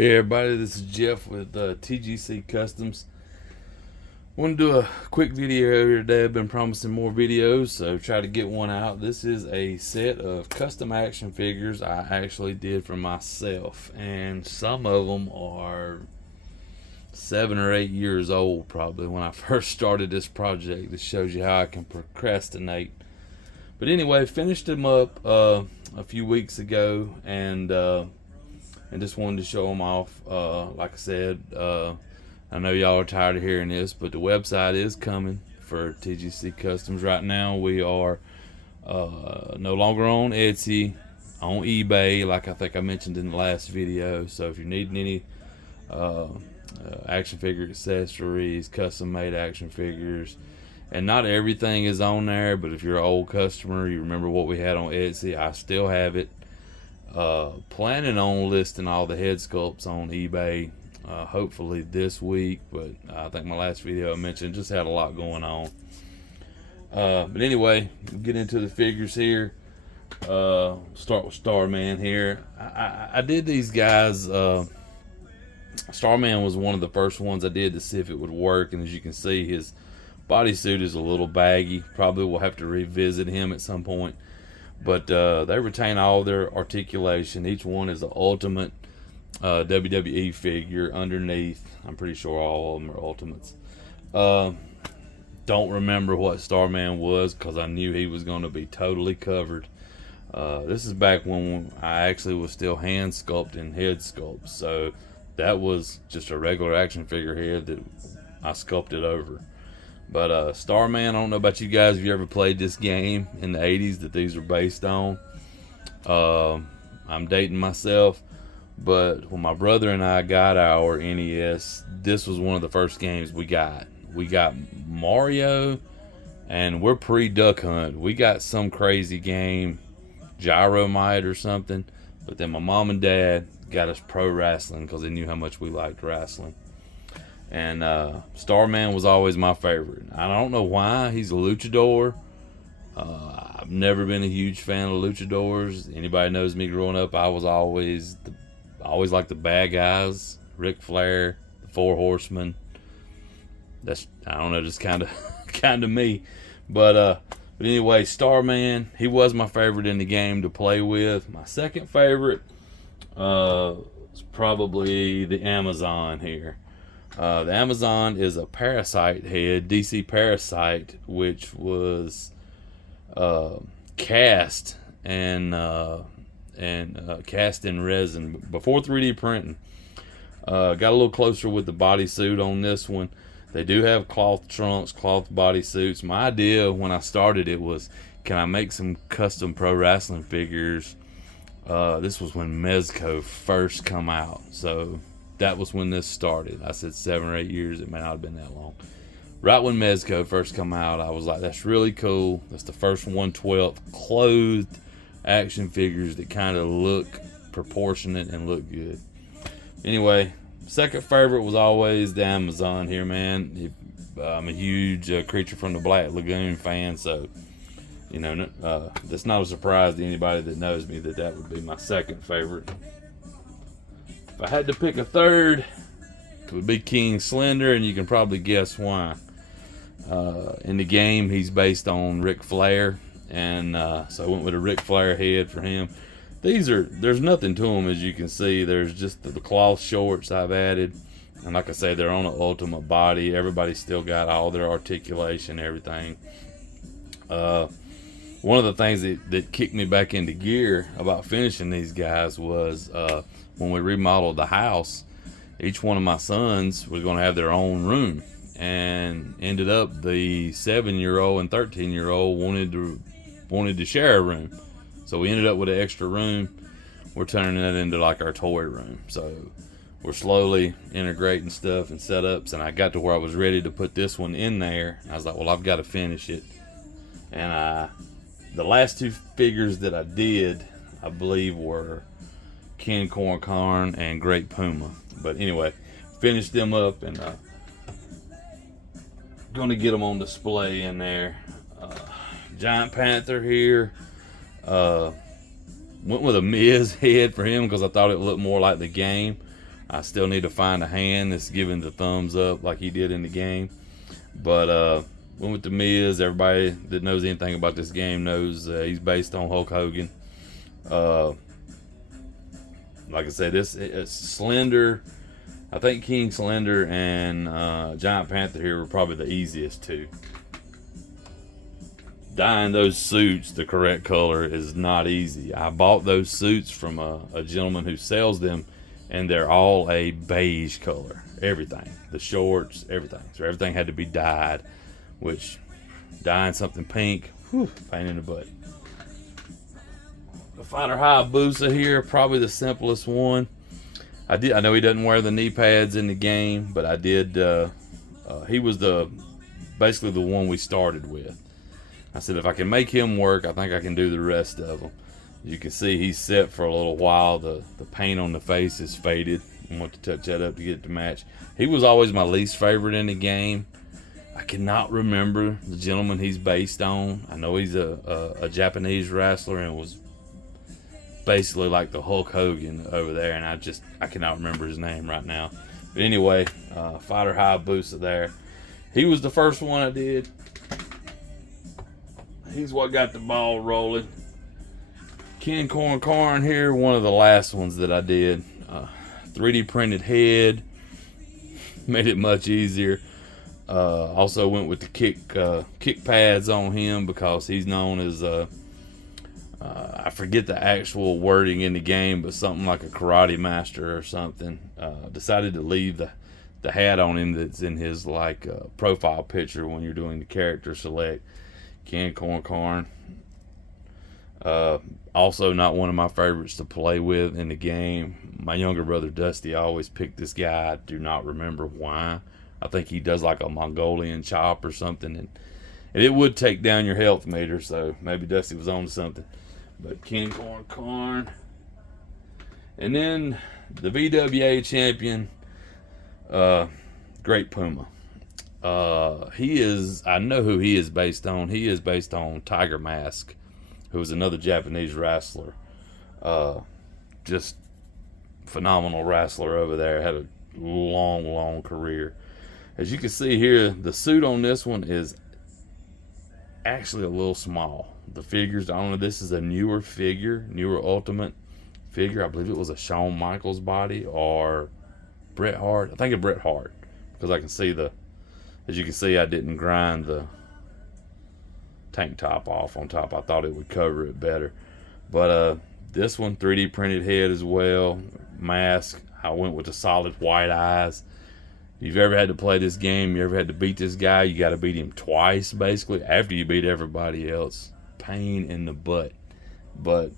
Hey everybody, this is Jeff with TGC Customs. Want to do a quick video here today. I've been promising more videos, so try to get one out. This is a set of custom action figures I actually did for myself, and some of them are 7 or 8 years old probably when I first started this project. This shows you how I can procrastinate. But anyway, finished them up a few weeks ago, and just wanted to show them off. Like I said, I know y'all are tired of hearing this, but the website is coming for TGC Customs. Right now we are no longer on Etsy, on eBay, like I think I mentioned in the last video. So if you're needing any action figure accessories, custom made action figures, and not everything is on there, but if you're an old customer, you remember what we had on Etsy, I still have it. Planning on listing all the head sculpts on eBay hopefully this week, but I think my last video I mentioned just had a lot going on. But anyway, get into the figures here. Start with Starman here. I did these guys. Starman was one of the first ones I did to see if it would work, and as you can see, his bodysuit is a little baggy. Probably will have to revisit him at some point. But they retain all their articulation. Each one is the ultimate WWE figure underneath. I'm pretty sure all of them are ultimates. Don't remember what Starman was because I knew he was going to be totally covered. This is back when I actually was still hand sculpting head sculpts. So that was just a regular action figure head that I sculpted over. But Starman, I don't know about you guys if you ever played this game in the 80s that these are based on. I'm dating myself, but when my brother and I got our NES, this was one of the first games we got. We got Mario, and we're pre-Duck Hunt. We got some crazy game, Gyromite or something, but then my mom and dad got us pro wrestling because they knew how much we liked wrestling. And Starman was always my favorite. I don't know why. He's a luchador. I've never been a huge fan of luchadors. Anybody knows me growing up, I was always like the bad guys. Ric Flair, the Four Horsemen. That's, I don't know, just kind of me. But anyway, Starman, he was my favorite in the game to play with. My second favorite is probably the Amazon here. The Amazon is a Parasite head, DC Parasite, which was cast and cast in resin before 3D printing. Got a little closer with the bodysuit on this one. They do have cloth trunks, cloth bodysuits. My idea when I started it was, can I make some custom pro wrestling figures? This was when Mezco first come out, so that was when this started. I said 7 or 8 years. It may not have been that long. Right when Mezco first come out, I was like, that's really cool. That's the first 1/12 clothed action figures that kind of look proportionate and look good. Anyway, second favorite was always the Amazon here, man. I'm a huge Creature from the Black Lagoon fan, so you know, that's not a surprise to anybody that knows me that would be my second favorite. If I had to pick a third, it would be King Slender, and you can probably guess why. In the game, he's based on Ric Flair, and so I went with a Ric Flair head for him. There's nothing to them, as you can see. There's just the cloth shorts I've added, and like I say, they're on an ultimate body. Everybody's still got all their articulation, everything. One of the things that kicked me back into gear about finishing these guys was when we remodeled the house, each one of my sons was going to have their own room, and ended up the 7-year-old and 13-year-old wanted to share a room, so we ended up with an extra room. We're turning that into like our toy room, so we're slowly integrating stuff and setups, and I got to where I was ready to put this one in there. I was like, well, I've got to finish it, and the last two figures that I did, I believe, were Ken Corn Karn and Great Puma. But anyway, finished them up, and gonna get them on display in there. Giant Panther here. Went with a Miz head for him because I thought it looked more like the game. I still need to find a hand that's giving the thumbs up like he did in the game. But went with the Miz. Everybody that knows anything about this game knows he's based on Hulk Hogan. Like I said, it's Slender. I think King Slender and Giant Panther here were probably the easiest two. Dyeing those suits the correct color is not easy. I bought those suits from a gentleman who sells them, and they're all a beige color. Everything. The shorts, everything. So everything had to be dyed, which dyeing something pink, pain in the butt. The Fighter Hayabusa here, probably the simplest one. I know he doesn't wear the knee pads in the game, but I did. He was basically the one we started with. I said if I can make him work, I think I can do the rest of them. You can see he's set for a little while. The paint on the face is faded. I want to touch that up to get it to match. He was always my least favorite in the game. I cannot remember the gentleman he's based on. I know he's a Japanese wrestler and was basically like the Hulk Hogan over there, and I cannot remember his name right now. But anyway, Fighter Hayabusa there. He was the first one I did. He's what got the ball rolling. Ken Corn here, one of the last ones that I did. 3D printed head, made it much easier. Also went with the kick pads on him because he's known as I forget the actual wording in the game, but something like a karate master or something. Decided to leave the hat on him that's in his profile picture when you're doing the character select. Ken Corn. Also not one of my favorites to play with in the game. My younger brother Dusty always picked this guy. I do not remember why. I think he does like a Mongolian chop or something, and it would take down your health meter, so maybe Dusty was on to something. But Ken Corn. And then the VWA champion, Great Puma. I know who he is based on. He is based on Tiger Mask, who was another Japanese wrestler. Just phenomenal wrestler over there. Had a long career. As you can see here, the suit on this one is actually a little small. The figures, I don't know, this is a newer Ultimate figure. I believe it was a Shawn Michaels body or Bret Hart. I think of Bret Hart, because I can see as you can see, I didn't grind the tank top off on top. I thought it would cover it better. But this one, 3D printed head as well. Mask, I went with the solid white eyes. If you've ever had to play this game, you ever had to beat this guy, you got to beat him twice, basically, after you beat everybody else. Pain in the butt. But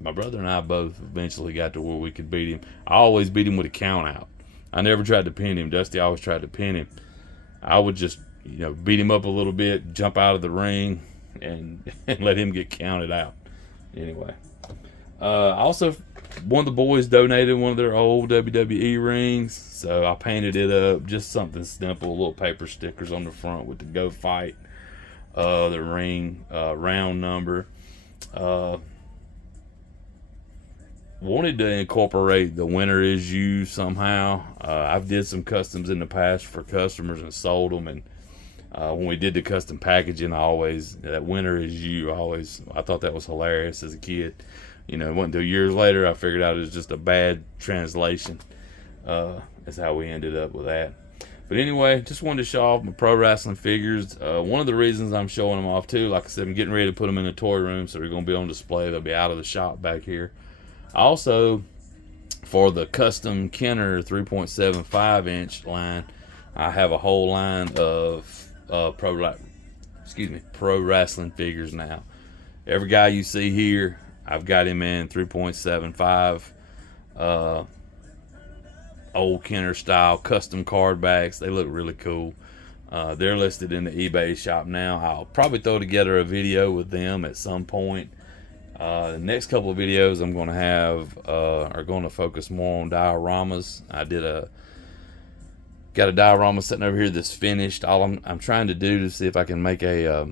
my brother and I both eventually got to where we could beat him. I always beat him with a count out. I never tried to pin him. Dusty always tried to pin him. I would just, beat him up a little bit, jump out of the ring, and let him get counted out. Anyway. Also, one of the boys donated one of their old WWE rings, so I painted it up. Just something simple, little paper stickers on the front with the Go Fight, the ring, round number. Wanted to incorporate the winner is you somehow. I've did some customs in the past for customers and sold them, and when we did the custom packaging, that winner is you. I thought that was hilarious as a kid. It wasn't until years later I figured out it was just a bad translation. That's how we ended up with that. But anyway, just wanted to show off my pro wrestling figures. One of the reasons I'm showing them off too, like I said, I'm getting ready to put them in the toy room, so they're going to be on display. They'll be out of the shop back here. Also, for the custom Kenner 3.75 inch line, I have a whole line of pro wrestling figures now. Every guy you see here, I've got him in 3.75 old Kenner style custom card backs. They look really cool. They're listed in the eBay shop now. I'll probably throw together a video with them at some point. The next couple of videos I'm going to have are going to focus more on dioramas. Got a diorama sitting over here that's finished. All I'm trying to do to see if I can make get a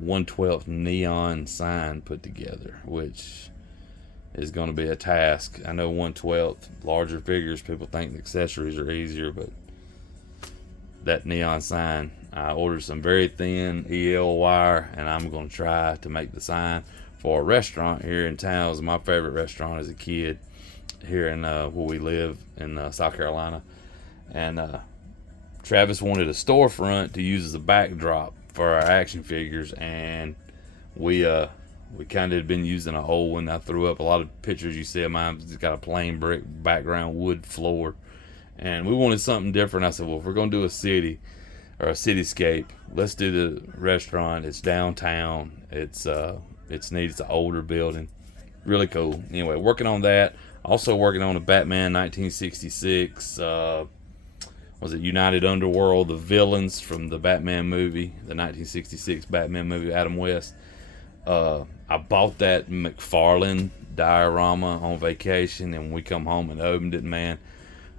1/12 neon sign put together, which is going to be a task. I know 1/12 larger figures, people think the accessories are easier, but that neon sign, I ordered some very thin EL wire, and I'm going to try to make the sign for a restaurant here in town. It was my favorite restaurant as a kid here in where we live in South Carolina. And Travis wanted a storefront to use as a backdrop for our action figures, and we kind of had been using an old one. I threw up a lot of pictures you see of mine. It's got a plain brick background, wood floor, and we wanted something different. I said, well, if we're gonna do a city or a cityscape, let's do the restaurant. It's downtown. It's neat. It's an older building, really cool. Anyway, working on that. Also working on a Batman 1966. Was it United Underworld? The villains from the Batman movie, the 1966 Batman movie, Adam West. I bought that McFarlane diorama on vacation, and we come home and opened it. Man,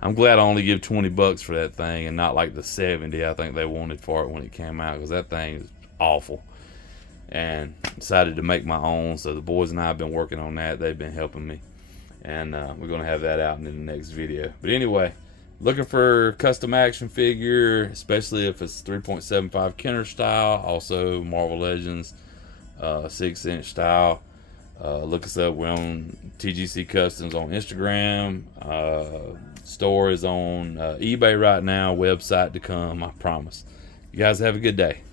I'm glad I only give $20 for that thing and not like the 70 I think they wanted for it when it came out, because that thing is awful. And decided to make my own. So the boys and I have been working on that. They've been helping me, and we're gonna have that out in the next video. But anyway, looking for custom action figure, especially if it's 3.75 Kenner style, also Marvel Legends 6-inch style. Look us up. We're on TGC Customs on Instagram. Store is on eBay right now. Website to come, I promise. You guys have a good day.